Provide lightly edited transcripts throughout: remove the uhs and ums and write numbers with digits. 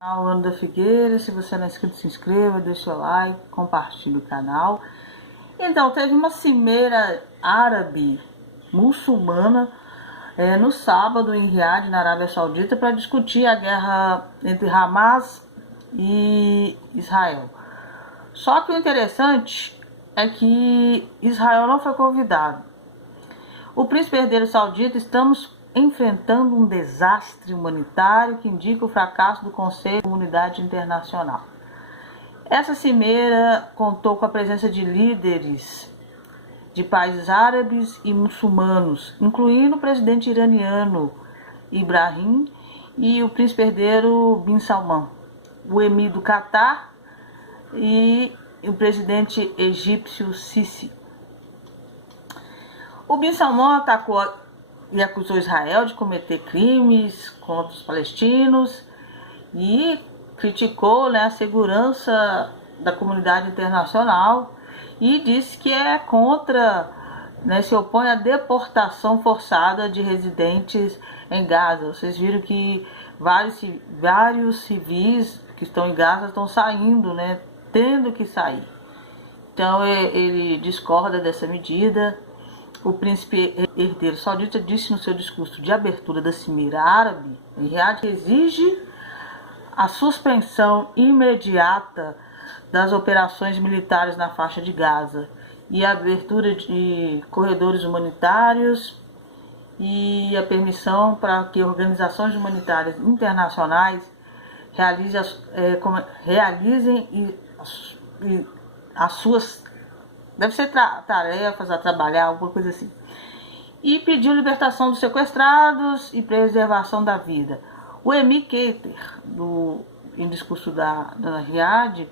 Wanda Figueira, se você não é inscrito, se inscreva, deixe seu like, compartilhe o canal. Então, teve uma cimeira árabe muçulmana no sábado em Riad, na Arábia Saudita, para discutir a guerra entre Hamas e Israel. Só que o interessante é que Israel não foi convidado. O príncipe herdeiro saudita, estamos enfrentando um desastre humanitário que indica o fracasso do Conselho da Comunidade Internacional. Essa cimeira contou com a presença de líderes de países árabes e muçulmanos, incluindo o presidente iraniano Ibrahim e o príncipe herdeiro Bin Salman, o emir do Catar e o presidente egípcio Sisi. O Bin Salman atacou e acusou Israel de cometer crimes contra os palestinos e criticou a segurança da comunidade internacional e disse que é contra, se opõe à deportação forçada de residentes em Gaza. Vocês viram que vários civis que estão em Gaza estão saindo, tendo que sair. Então ele discorda dessa medida. O príncipe herdeiro saudita disse no seu discurso de abertura da cimeira árabe em Riad que exige a suspensão imediata das operações militares na faixa de Gaza e a abertura de corredores humanitários e a permissão para que organizações humanitárias internacionais realizem as suas deve ser tarefas a trabalhar, alguma coisa assim. E pediu libertação dos sequestrados e preservação da vida. O Emir Keter, em discurso da Riad,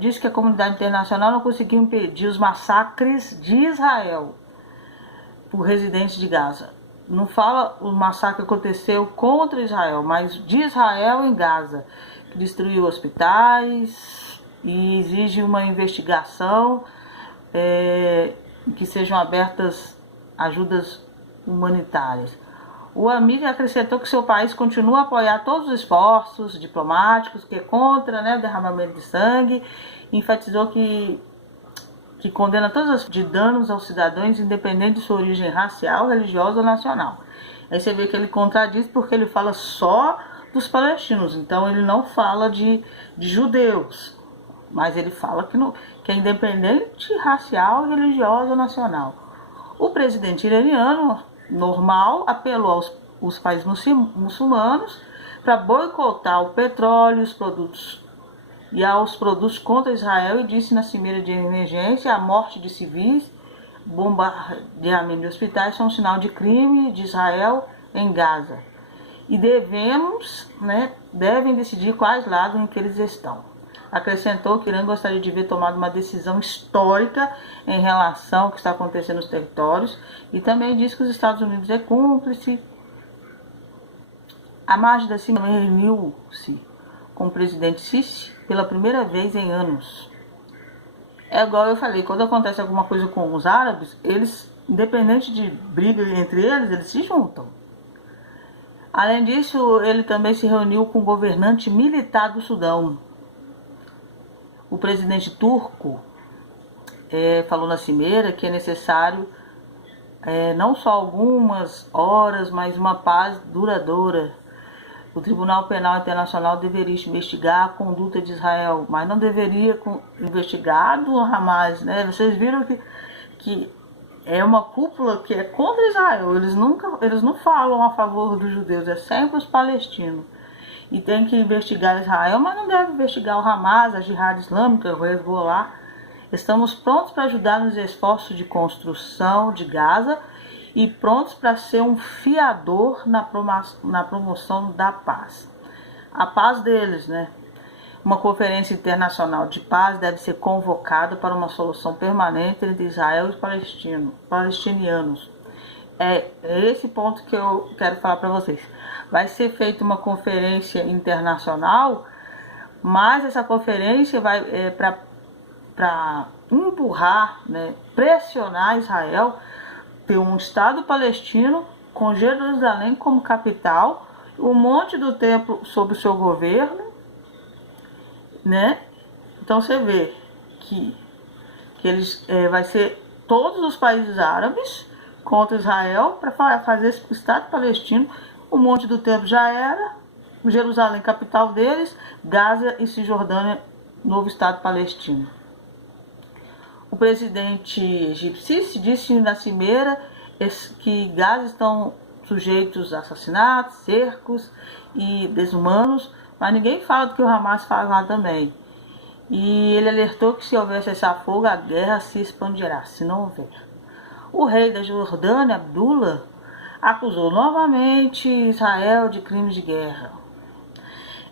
disse que a comunidade internacional não conseguiu impedir os massacres de Israel por residentes de Gaza. Não fala o massacre que aconteceu contra Israel, mas de Israel em Gaza, que destruiu hospitais e exige uma investigação, que sejam abertas ajudas humanitárias. O Amir acrescentou que seu país continua a apoiar todos os esforços diplomáticos que é contra o derramamento de sangue, e enfatizou que condena todos os danos aos cidadãos, independente de sua origem racial, religiosa ou nacional. Aí você vê que ele contradiz porque ele fala só dos palestinos, então ele não fala de judeus, mas ele fala que é independente racial, religiosa ou nacional. O presidente iraniano, normal, apelou aos países muçulmanos para boicotar o petróleo, os produtos e aos produtos contra Israel, e disse na cimeira de emergência a morte de civis, bombardeamento de hospitais são um sinal de crime de Israel em Gaza. E devem decidir quais lados em que eles estão. Acrescentou que o Irã gostaria de ver tomado uma decisão histórica em relação ao que está acontecendo nos territórios, e também disse que os Estados Unidos é cúmplice. A margem da cimeira reuniu-se com o presidente Sisi pela primeira vez em anos. É igual eu falei, quando acontece alguma coisa com os árabes, eles, independente de briga entre eles se juntam. Além disso, ele também se reuniu com o governante militar do Sudão. O presidente turco falou na cimeira que é necessário não só algumas horas, mas uma paz duradoura. O Tribunal Penal Internacional deveria investigar a conduta de Israel, mas não deveria investigar do Hamas, Vocês viram que é uma cúpula que é contra Israel. Eles não falam a favor dos judeus, é sempre os palestinos. E tem que investigar Israel, mas não deve investigar o Hamas, a Jihad Islâmica, o Hezbollah. Estamos prontos para ajudar nos esforços de construção de Gaza e prontos para ser um fiador na promoção da paz. A paz deles, Uma conferência internacional de paz deve ser convocada para uma solução permanente entre Israel e os palestinianos. É esse ponto que eu quero falar para vocês. Vai ser feita uma conferência internacional, mas essa conferência vai para empurrar, pressionar Israel ter um Estado palestino com Jerusalém como capital um monte do tempo sob o seu governo, né? Então você vê que eles vai ser todos os países árabes contra Israel para fazer esse Estado palestino. Um monte do tempo já era, Jerusalém capital deles, Gaza e Cisjordânia, novo Estado palestino. O presidente egípcio disse na cimeira que Gaza estão sujeitos a assassinatos, cercos e desumanos, mas ninguém fala do que o Hamas faz lá também. E ele alertou que se houver cessar-fogo, a guerra se expandirá, se não houver. O rei da Jordânia, Abdullah, acusou novamente Israel de crimes de guerra.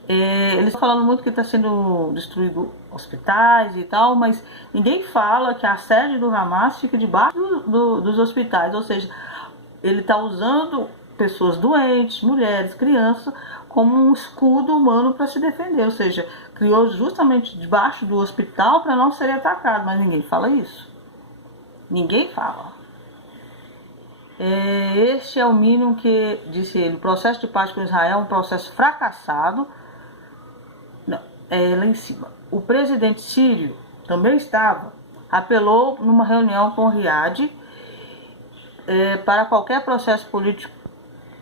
Eles estão falando muito que está sendo destruído hospitais e tal, mas ninguém fala que a sede do Hamas fica debaixo dos hospitais, ou seja, ele está usando pessoas doentes, mulheres, crianças, como um escudo humano para se defender, ou seja, criou justamente debaixo do hospital para não ser atacado, mas ninguém fala isso. Ninguém fala. Este é o mínimo que, disse ele, o processo de paz com Israel é um processo fracassado. Não, lá em cima. O presidente sírio também apelou numa reunião com Riad para qualquer processo político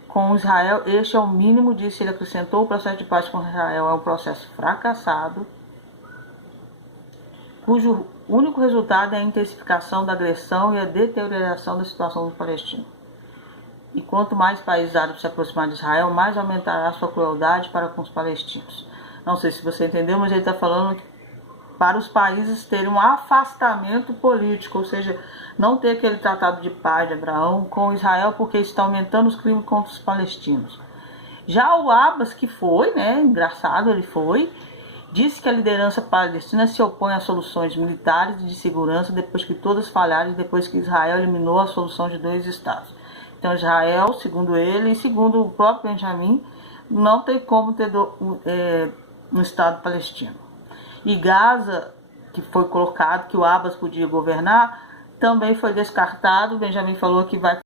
com Israel, este é o mínimo, disse ele, acrescentou, o processo de paz com Israel é um processo fracassado, cujo único resultado é a intensificação da agressão e a deterioração da situação do palestino. E quanto mais países árabes se aproximarem de Israel, mais aumentará a sua crueldade para com os palestinos. Não sei se você entendeu, mas ele está falando para os países terem um afastamento político, ou seja, não ter aquele tratado de paz de Abraão com Israel, porque isso está aumentando os crimes contra os palestinos. Já o Abbas, que foi, engraçado, ele disse que a liderança palestina se opõe a soluções militares e de segurança depois que todas falharam, depois que Israel eliminou a solução de 2 estados. Então Israel, segundo ele e segundo o próprio Benjamin, não tem como ter um Estado palestino. E Gaza, que foi colocado que o Abbas podia governar, também foi descartado. Benjamin falou que vai